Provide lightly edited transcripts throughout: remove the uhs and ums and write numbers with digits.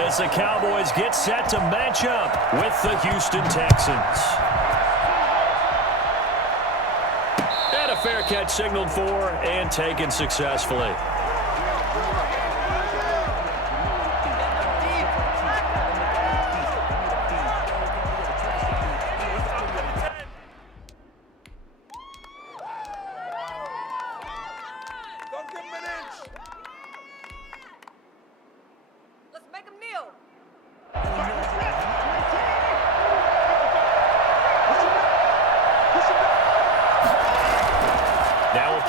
as the Cowboys get set to match up with the Houston Texans. And a fair catch signaled for and taken successfully.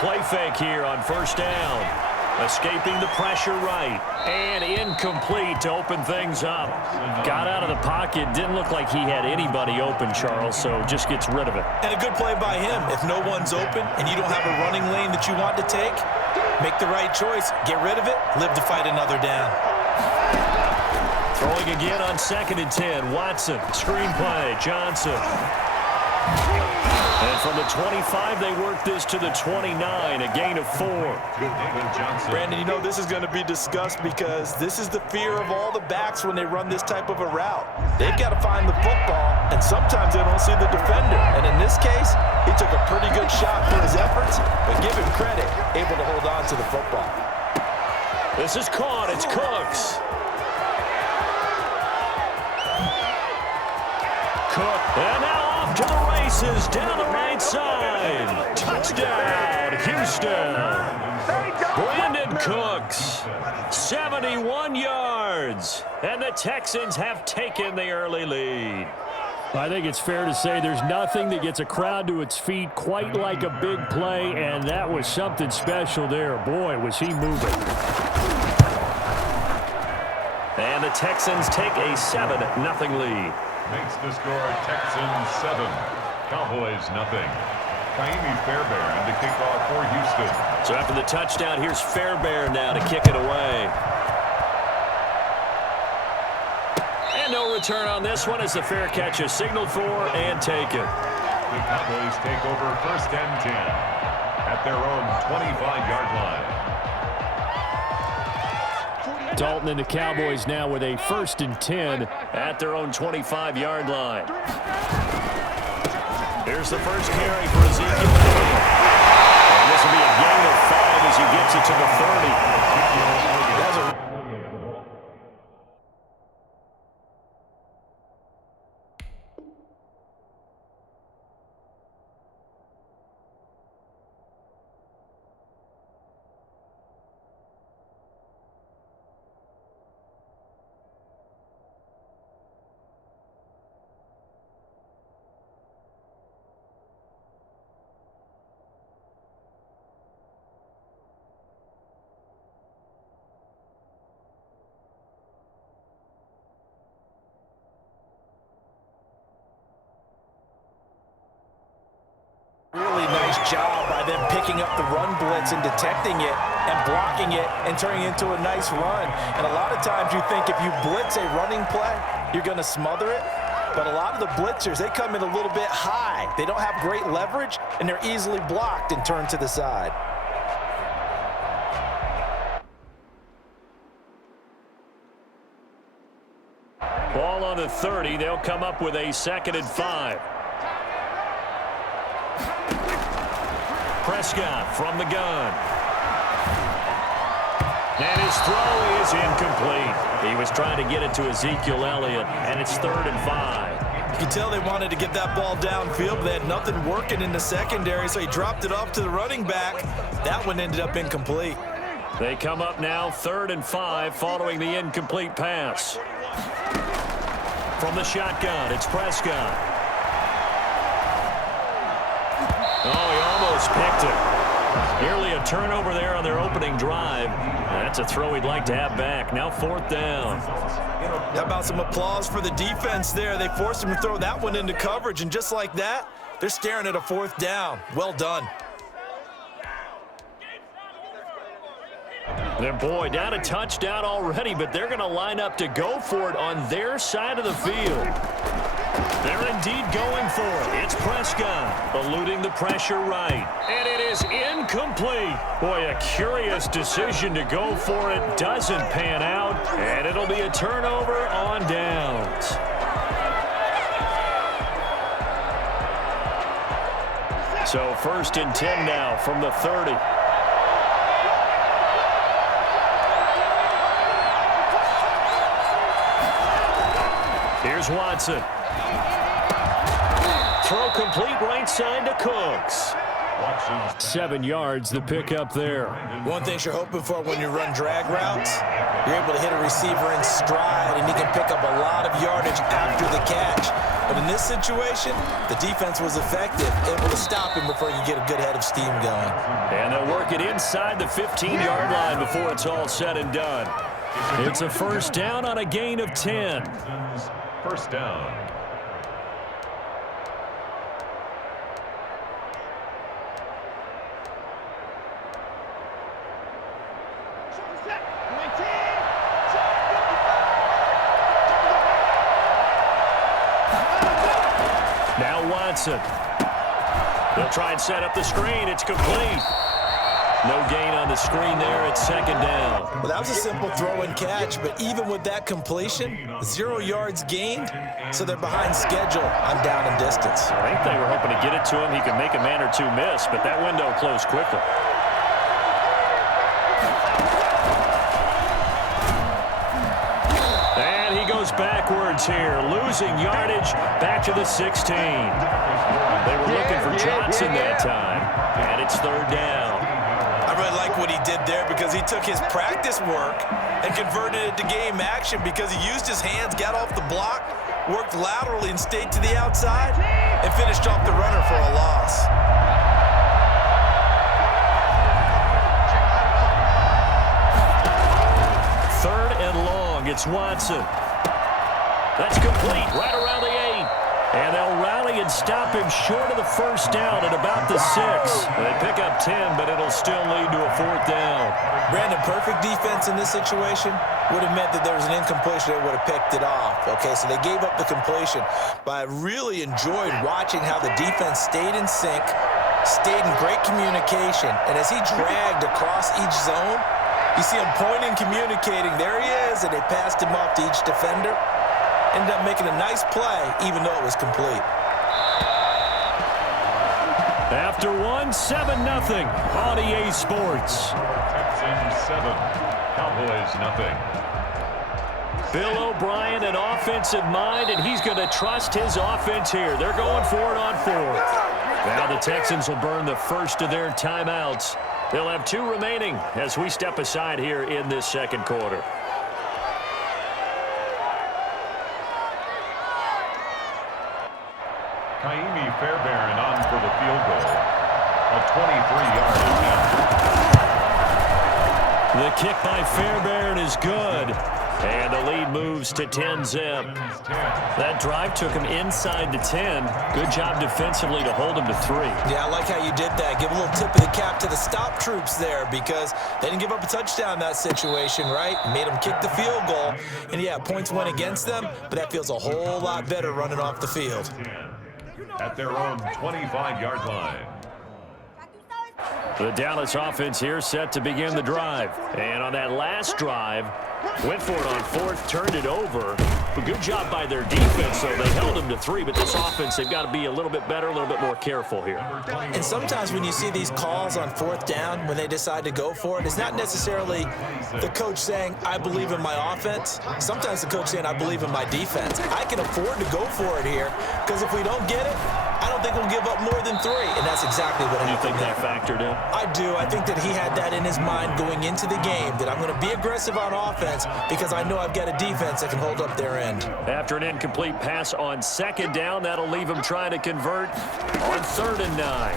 Play fake here on first down. Escaping the pressure right. And incomplete to open things up. Got out of the pocket. Didn't look like he had anybody open, Charles, so just gets rid of it. And a good play by him. If no one's open and you don't have a running lane that you want to take, make the right choice. Get rid of it. Live to fight another down. Throwing again on 2nd and 10. Watson. Screen play. Johnson. And from the 25, they work this to the 29, a gain of 4. Brandon, you know this is going to be discussed because this is the fear of all the backs when they run this type of a route. They've got to find the football, and sometimes they don't see the defender. And in this case, he took a pretty good shot for his efforts, but give him credit, able to hold on to the football. This is caught. It's Cooks. Cook. And now off to the races down the right side. Touchdown, Houston. Brandon Cooks, 71 yards. And the Texans have taken the early lead. I think it's fair to say there's nothing that gets a crowd to its feet quite like a big play, and that was something special there. Boy, was he moving. And the Texans take a 7-0 lead. Makes the score Texans 7, Cowboys nothing. Kaimi Fairbairn to kick off for Houston. So after the touchdown, here's Fairbairn now to kick it away. And no return on this one as the fair catch is signaled for and taken. The Cowboys take over 1st and 10 at their own 25-yard line. Dalton and the Cowboys now with a 1st and 10 at their own 25-yard line. Here's the first carry for Ezekiel. And this will be a gain of 5 as he gets it to the 30. Really nice job by them picking up the run blitz and detecting it and blocking it and turning it into a nice run. And a lot of times you think if you blitz a running play, you're going to smother it. But a lot of the blitzers, they come in a little bit high. They don't have great leverage, and they're easily blocked and turned to the side. Ball on the 30. They'll come up with a 2nd and 5. Prescott from the gun. And his throw is incomplete. He was trying to get it to Ezekiel Elliott, and it's 3rd and 5. You can tell they wanted to get that ball downfield, but they had nothing working in the secondary, so he dropped it off to the running back. That one ended up incomplete. They come up now 3rd and 5 following the incomplete pass. From the shotgun, it's Prescott. Oh, he almost picked it. Nearly a turnover there on their opening drive. That's a throw he'd like to have back. Now 4th down. How about some applause for the defense there? They forced him to throw that one into coverage, and just like that, they're staring at a 4th down. Well done. Their boy down a touchdown already, but they're going to line up to go for it on their side of the field. They're indeed going for it. It's Prescott eluding the pressure right. And it is incomplete. Boy, a curious decision to go for it. Doesn't pan out. And it'll be a turnover on downs. So 1st and 10 now from the 30. Here's Watson. Throw complete right side to Cooks. 7 yards, the pickup there. One thing you're hoping for when you run drag routes, you're able to hit a receiver in stride, and he can pick up a lot of yardage after the catch. But in this situation, the defense was effective, able to stop him before he could get a good head of steam going. And they'll work it inside the 15-yard line before it's all said and done. It's a 1st down on a gain of 10. 1st down. Now Watson. They'll try and set up the screen. It's complete. No gain on the screen there. It's 2nd down. Well, that was a simple throw and catch, but even with that completion, 0 yards gained, so they're behind schedule on down and distance. I think they were hoping to get it to him. He could make a man or two miss, but that window closed quickly. And he goes backwards here, losing yardage back to the 16. They were looking for Johnson that time, and it's 3rd down. I really like what he did there because he took his practice work and converted it to game action because he used his hands, got off the block, worked laterally and stayed to the outside, and finished off the runner for a loss. Third and long, it's Watson. That's complete, right around the 8. And they'll rally and stop him short of the 1st down at about the 6. They pick up 10, but it'll still lead to a 4th down. Brandon, perfect defense in this situation would have meant that there was an incompletion. They would have picked it off. Okay, so they gave up the completion. But I really enjoyed watching how the defense stayed in sync, stayed in great communication. And as he dragged across each zone, you see him pointing, communicating. There he is, and they passed him off to each defender. Ended up making a nice play, even though it was complete. After 1, 7-0 on EA Sports. Texans 7, Cowboys nothing. Bill O'Brien, an offensive mind, and he's going to trust his offense here. They're going for it on 4th. Now the Texans will burn the first of their timeouts. They'll have 2 remaining as we step aside here in this 2nd quarter. Fairbairn on for the field goal. A 23-yard attempt. The kick by Fairbairn is good. And the lead moves to 10-zip. That drive took him inside the 10. Good job defensively to hold him to 3. Yeah, I like how you did that. Give a little tip of the cap to the stop troops there because they didn't give up a touchdown in that situation, right? Made them kick the field goal. And, yeah, points went against them, but that feels a whole lot better running off the field. At their own 25-yard line. The Dallas offense here set to begin the drive. And on that last drive, went for it on 4th, turned it over. But good job by their defense, though. They held them to 3, but this offense, they've got to be a little bit better, a little bit more careful here. And sometimes when you see these calls on 4th down, when they decide to go for it, it's not necessarily the coach saying, I believe in my offense. Sometimes the coach saying, I believe in my defense. I can afford to go for it here because if we don't get it, I don't think we'll give up more than 3. And that's exactly what happened. You think that factored in? I do. I think that he had that in his mind going into the game, that I'm going to be aggressive on offense because I know I've got a defense that can hold up their end. After an incomplete pass on 2nd down, that'll leave him trying to convert on 3rd and 9.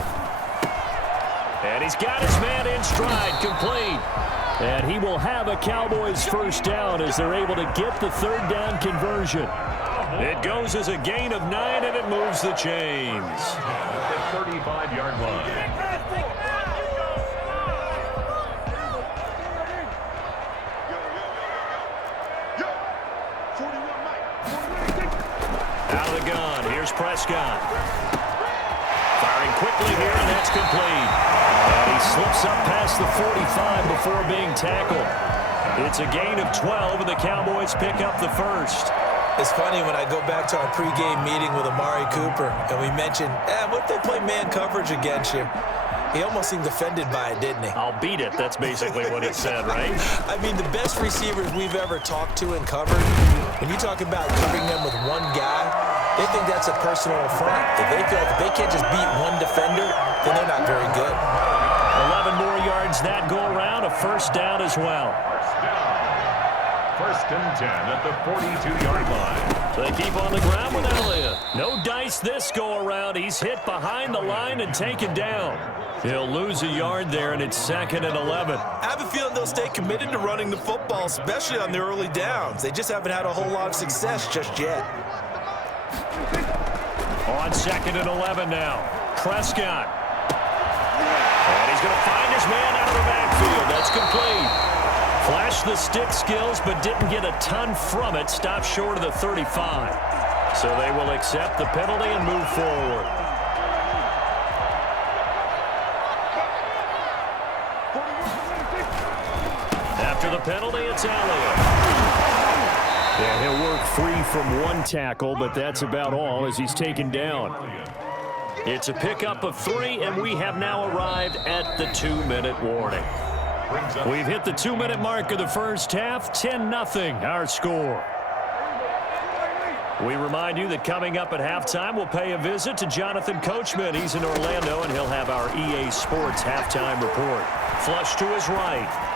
And he's got his man in stride, complete. And he will have a Cowboys 1st down as they're able to get the 3rd down conversion. It goes as a gain of 9, and it moves the chains. At the 35-yard line. Out of the gun. Here's Prescott. Firing quickly here, and that's complete. And he slips up past the 45 before being tackled. It's a gain of 12, and the Cowboys pick up the first. It's funny when I go back to our pregame meeting with Amari Cooper, and we mentioned, what if they play man coverage against you? He almost seemed offended by it, didn't he? I'll beat it. That's basically what it said, right? I mean, the best receivers we've ever talked to and covered, when you talk about covering them with one guy, they think that's a personal affront. If they feel like if they can't just beat one defender, then they're not very good. 11 more yards that go around, a first down as well. First and 10 at the 42-yard line. They keep on the ground with Elliott. No dice this go-around. He's hit behind the line and taken down. He'll lose a yard there, and it's 2nd and 11. I have a feeling they'll stay committed to running the football, especially on the early downs. They just haven't had a whole lot of success just yet. On 2nd and 11 now. Prescott. And he's going to find his man out of the backfield. That's complete. Flashed the stick skills, but didn't get a ton from it. Stopped short of the 35. So they will accept the penalty and move forward. After the penalty, it's Elliott. Yeah, he'll work free from one tackle, but that's about all as he's taken down. It's a pickup of 3, and we have now arrived at the 2-minute warning. We've hit the 2-minute mark of the first half, 10-0 our score. We remind you that coming up at halftime, we'll pay a visit to Jonathan Coachman. He's in Orlando, and he'll have our EA Sports halftime report. Flush to his right.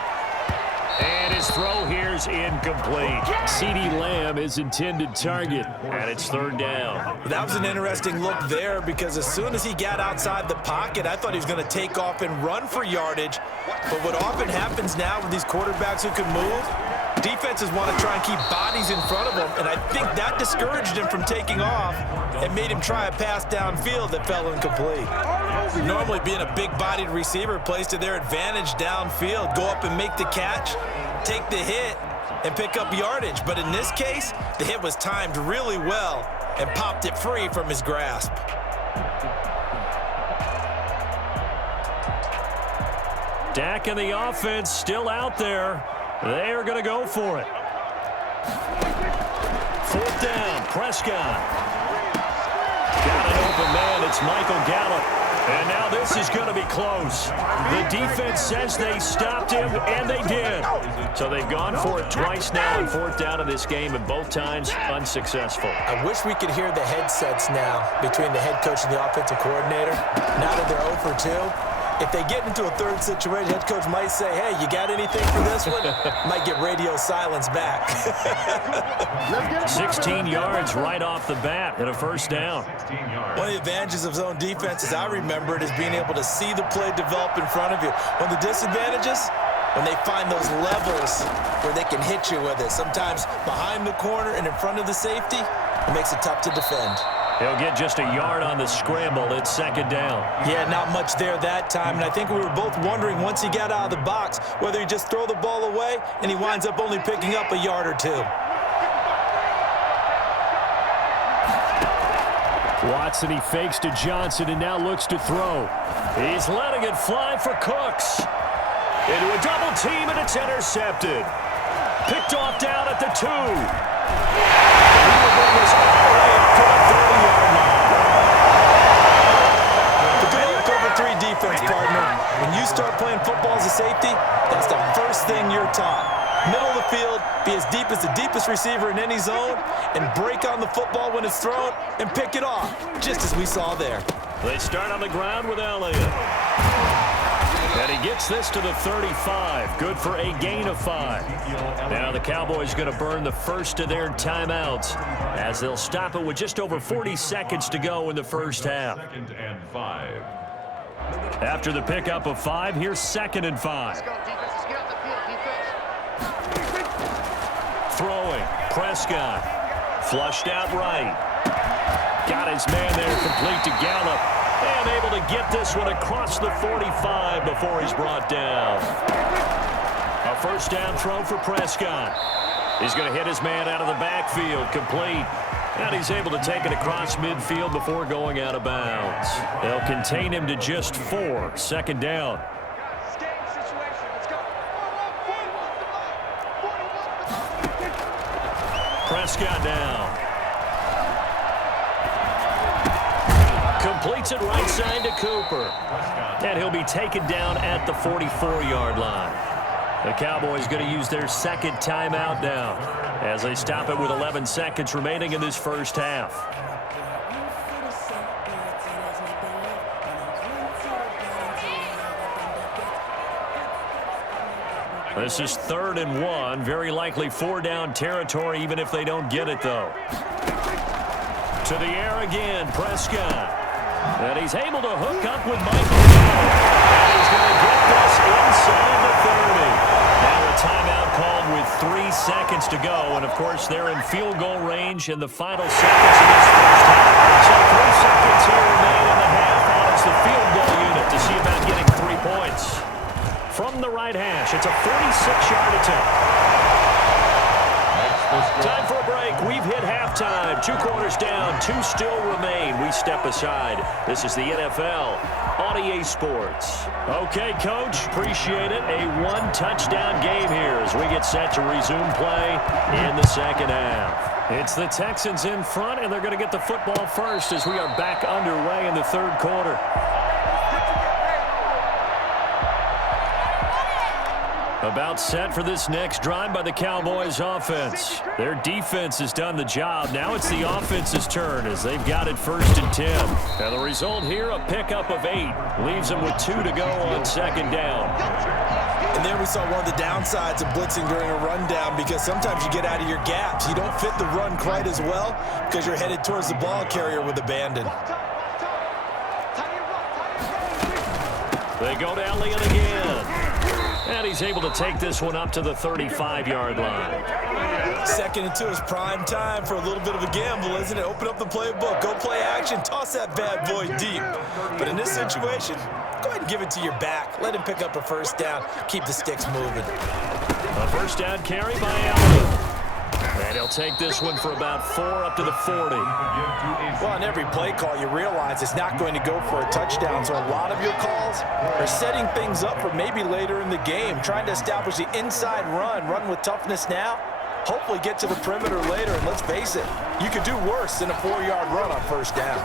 And his throw here's incomplete. CeeDee Lamb is intended target, and it's 3rd down. That was an interesting look there because as soon as he got outside the pocket, I thought he was going to take off and run for yardage. But what often happens now with these quarterbacks who can move, defenses want to try and keep bodies in front of them, and I think that discouraged him from taking off and made him try a pass downfield that fell incomplete. Normally being a big-bodied receiver plays to their advantage downfield. Go up and make the catch, take the hit, and pick up yardage. But in this case, the hit was timed really well and popped it free from his grasp. Dak and the offense still out there. They are going to go for it. 4th down, Prescott. Got an open man. It's Michael Gallup. And now this is going to be close. The defense says they stopped him, and they did. So they've gone for it twice now on 4th down of this game, and both times unsuccessful. I wish we could hear the headsets now between the head coach and the offensive coordinator. Now that they're 0 for 2. If they get into a third situation, head coach might say, hey, you got anything for this one? Might get radio silence back. 16 yards right off the bat and a first down. One of the advantages of zone defense, as I remember it, is being able to see the play develop in front of you. One of the disadvantages, when they find those levels where they can hit you with it, sometimes behind the corner and in front of the safety, it makes it tough to defend. He'll get just a yard on the scramble. It's 2nd down. Yeah, not much there that time. And I think we were both wondering once he got out of the box whether he just throw the ball away and he winds up only picking up a yard or 2. Watson, he fakes to Johnson and now looks to throw. He's letting it fly for Cooks. Into a double team, and it's intercepted. Picked off down at the 2. He will bring us all the way up to the 30-yard line. The good old cover 3 defense, partner. When you start playing football as a safety, that's the first thing you're taught. Middle of the field, be as deep as the deepest receiver in any zone, and break on the football when it's thrown and pick it off, just as we saw there. They start on the ground with Elliott. And he gets this to the 35. Good for a gain of 5. Now the Cowboys going to burn the first of their timeouts as they'll stop it with just over 40 seconds to go in the first half. 2nd and 5. After the pickup of 5, here's 2nd and 5. Throwing. Prescott. Flushed out right. Got his man there, complete to Gallup. And able to get this one across the 45 before he's brought down. A first down throw for Prescott. He's going to hit his man out of the backfield, complete. And he's able to take it across midfield before going out of bounds. They'll contain him to just 4. Second down. Prescott now. Completes it right side to Cooper. And he'll be taken down at the 44-yard line. The Cowboys going to use their second timeout now as they stop it with 11 seconds remaining in this first half. This is 3rd and 1. Very likely 4-down territory even if they don't get it, though. To the air again, Prescott. And he's able to hook up with Michael. And he's going to get this inside the 30. Now a timeout called with 3 seconds to go. And, of course, they're in field goal range in the final seconds of this first half. So 3 seconds here remain in the half. And it's the field goal unit to see about getting 3 points. From the right hash, it's a 46-yard attempt. Time for a break. We've hit halftime. 2 quarters down, 2 still remain. We step aside. This is the NFL on EA Sports. Okay, Coach, appreciate it. A 1-touchdown game here as we get set to resume play in the second half. It's the Texans in front, and they're going to get the football first as we are back underway in the 3rd quarter. About set for this next drive by the Cowboys offense. Their defense has done the job. Now it's the offense's turn as they've got it 1st and 10. And the result here, a pickup of 8. Leaves them with 2 to go on 2nd down. And there we saw one of the downsides of blitzing during a rundown because sometimes you get out of your gaps. You don't fit the run quite as well because you're headed towards the ball carrier with abandon. They go to Elliott again. And he's able to take this one up to the 35-yard line. 2nd and 2 is prime time for a little bit of a gamble, isn't it? Open up the playbook, go play action, toss that bad boy deep. But in this situation, go ahead and give it to your back. Let him pick up a 1st down. Keep the sticks moving. A 1st down carry by Allen. And he'll take this one for about 4 up to the 40. Well, on every play call, you realize it's not going to go for a touchdown. So a lot of your calls are setting things up for maybe later in the game, trying to establish the inside run with toughness now, hopefully get to the perimeter later. And let's face it, you could do worse than a 4-yard run on 1st down.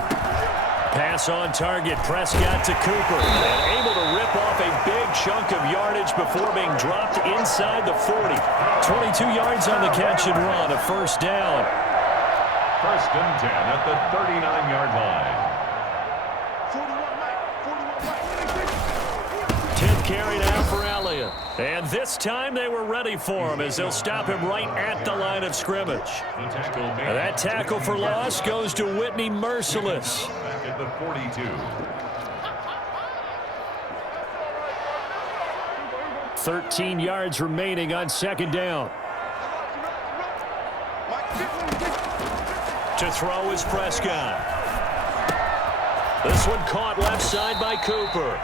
Pass on target, Prescott to Cooper, and able to rip off a big chunk of yardage before being dropped inside the 40. 22 yards on the catch and run, a 1st down. 1st and 10 at the 39-yard line. 10th carry now for Elliott. And this time they were ready for him as they'll stop him right at the line of scrimmage. And that tackle for loss goes to Whitney Merciless. At the 42. 13 yards remaining on 2nd down. To throw is Prescott. This one caught left side by Cooper.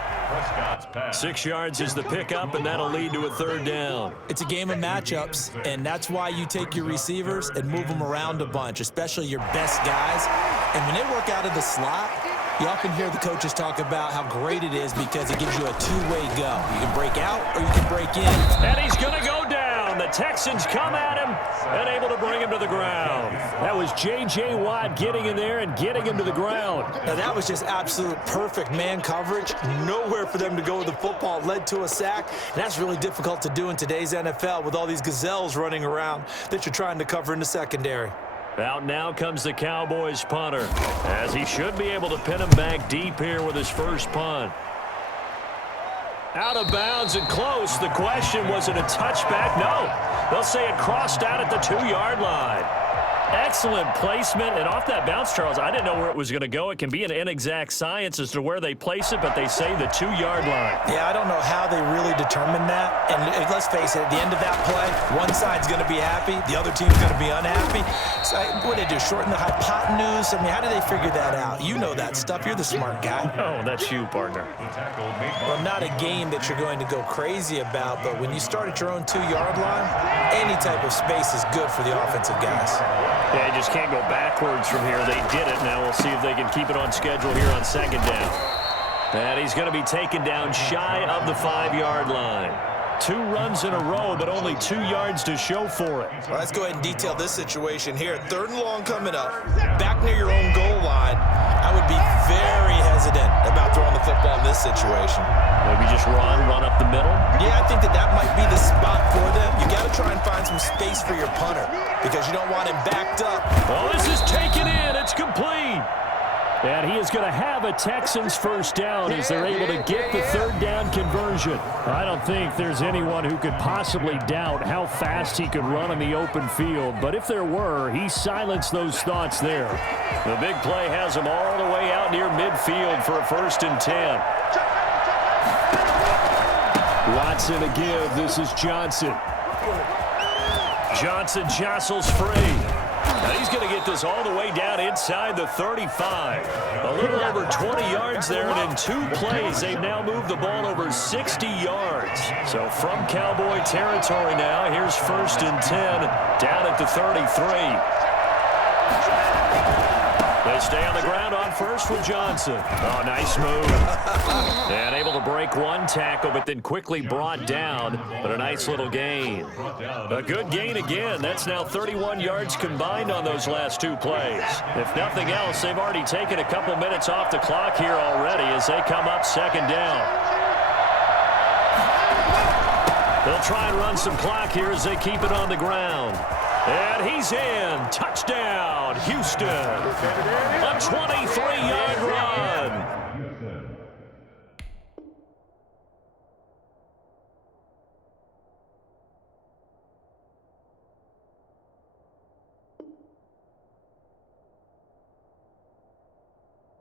6 yards is the pickup, and that'll lead to a 3rd down. It's a game of matchups, and that's why you take your receivers and move them around a bunch, especially your best guys. And when they work out of the slot, you often hear the coaches talk about how great it is because it gives you a 2-way go. You can break out or you can break in. And he's going to go down. The Texans come at him and able to bring him to the ground. That was J.J. Watt getting in there and getting him to the ground. Now, that was just absolute perfect man coverage. Nowhere for them to go with the football. Led to a sack. And that's really difficult to do in today's NFL with all these gazelles running around that you're trying to cover in the secondary. Out now comes the Cowboys punter, as he should be able to pin him back deep here with his first punt. Out of bounds and close. The question, was it a touchback? No. They'll say it crossed out at the 2-yard line. Excellent placement, and off that bounce, Charles, I didn't know where it was going to go. It can be an inexact science as to where they place it, but they say the 2-yard line. Yeah, I don't know how they really determine that. And let's face it, at the end of that play, one side's going to be happy, the other team's going to be unhappy. So what do they do, shorten the hypotenuse? I mean, how do they figure that out? You know that stuff. You're the smart guy. Oh, that's you, partner. Well, not a game that you're going to go crazy about, but when you start at your own 2-yard line, any type of space is good for the offensive guys. Yeah, you just can't go backwards from here. They did it. Now we'll see if they can keep it on schedule here on second down. And he's going to be taken down shy of the 5-yard line. 2 runs in a row, but only 2 yards to show for it. Well, let's go ahead and detail this situation here. 3rd and long coming up, back near your own goal line. I would be very hesitant about throwing the football in this situation. Maybe just run up the middle? Yeah, I think that might be the spot for them. You got to try and find some space for your punter because you don't want him backed up. Oh, this is taken in. It's complete. And he is going to have a Texans first down as they're able to get the 3rd down conversion. I don't think there's anyone who could possibly doubt how fast he could run in the open field. But if there were, he silenced those thoughts there. The big play has him all the way out near midfield for a 1st and 10. Watson to give. This is Johnson. Johnson jostles free. And he's going to get this all the way down inside the 35. A little over 20 yards there, and in 2 plays, they've now moved the ball over 60 yards. So from Cowboy territory now, here's 1st and 10 down at the 33. They stay on the ground on first with Johnson. Oh, nice move. And able to break 1 tackle, but then quickly brought down. But a nice little gain. A good gain again. That's now 31 yards combined on those last 2 plays. If nothing else, they've already taken a couple minutes off the clock here already as they come up 2nd down. They'll try and run some clock here as they keep it on the ground. And he's in. Touchdown, Houston. A 23-yard run.